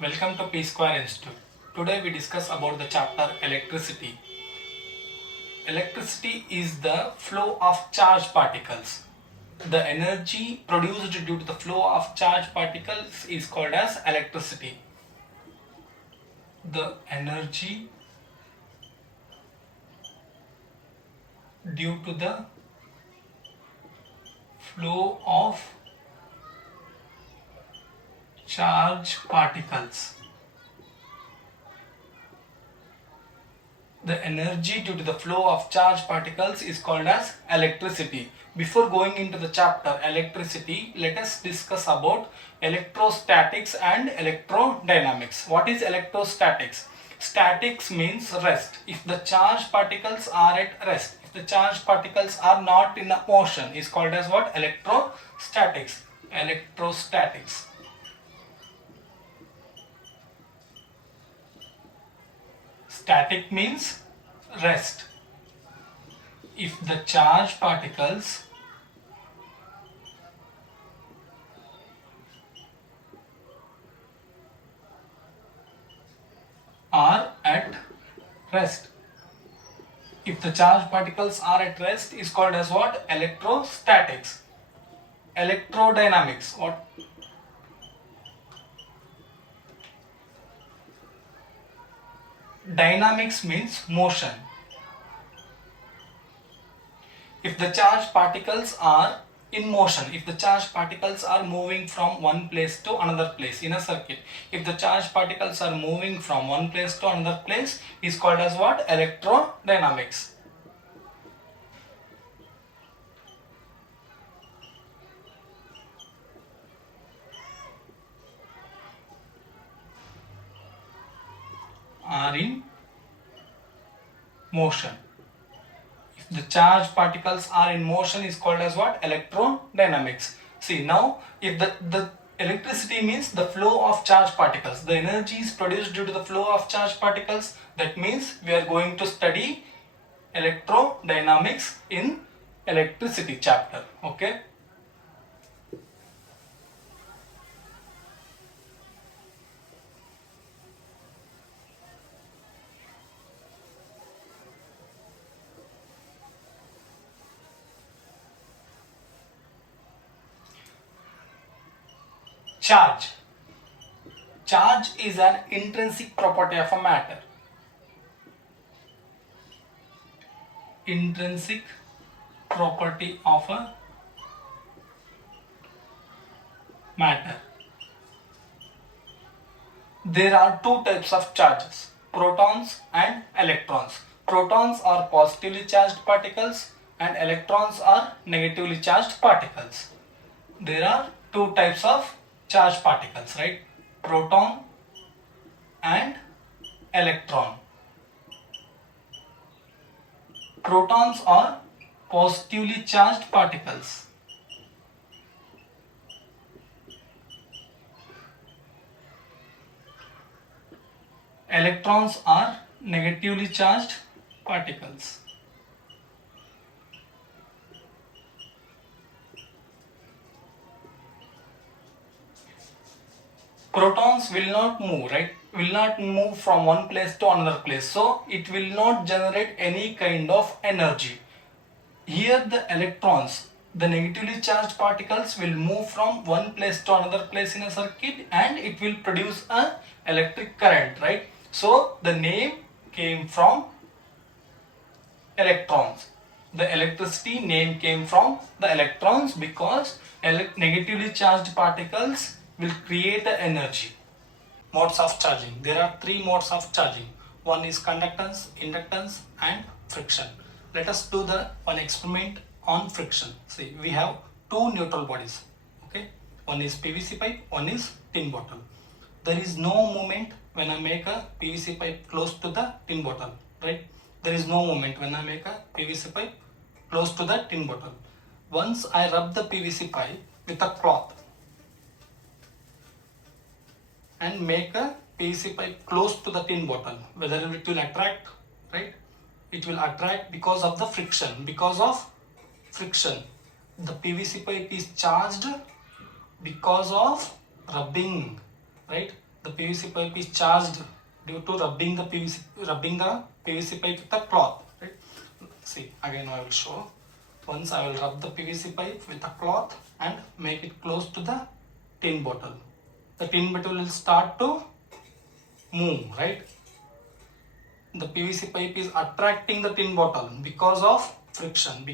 Welcome to P² Institute. Today we discuss about the chapter electricity. Electricity is the flow of charged particles. The energy produced due to the flow of charged particles is called as electricity. The energy due to the flow of charged particles. The energy due to the flow of charged particles is called as electricity. Before going into the chapter electricity, let us discuss about electrostatics and electrodynamics. What is electrostatics? Statics means rest. If the charged particles are at rest, if the charged particles are not in a motion, is called as what? Electrostatics. Electrostatics. Static means rest. If the charged particles are at rest. If the charged particles are at rest is called as what? Electrostatics. Electrodynamics. What? Dynamics means motion. If the charged particles are in motion, if the charged particles are moving from one place to another place in a circuit, if the charged particles are moving from one place to another place is called as what? Electrodynamics. Are in motion. If the charged particles are in motion is called as what? Electrodynamics. See now, if the electricity means the flow of charged particles, the energy is produced due to the flow of charged particles. That means we are going to study electrodynamics in electricity chapter. Okay. Charge. Charge is an intrinsic property of a matter. Intrinsic property of a matter. There are two types of charges, protons and electrons. Protons are positively charged particles and electrons are negatively charged particles. There are two types of charged particles, right? Proton and electron. Protons are positively charged particles. Electrons are negatively charged particles. Protons will not move, right? Will not move from one place to another place. So it will not generate any kind of energy. Here the electrons, the negatively charged particles will move from one place to another place in a circuit and it will produce an electric current, right? So the name came from electrons. The electricity name came from the electrons because negatively charged particles will create the energy. Modes of charging. There are three modes of charging. One is conductance, inductance and friction. Let us do the one experiment on friction. See, we have two neutral bodies. Okay, one is PVC pipe, one is tin bottle. There is no movement when I make a PVC pipe close to the tin bottle, right? There is no movement when I make a PVC pipe close to the tin bottle. Once I rub the PVC pipe with a cloth and make a PVC pipe close to the tin bottle, whether it will attract, right? It will attract because of the friction. Because of friction, the PVC pipe is charged because of rubbing, right? The PVC pipe is charged due to rubbing the PVC pipe with a cloth. Right? See, again I will show. Once I will rub the PVC pipe with a cloth and make it close to the tin bottle. The tin bottle will start to move, right? The PVC pipe is attracting the tin bottle because of friction.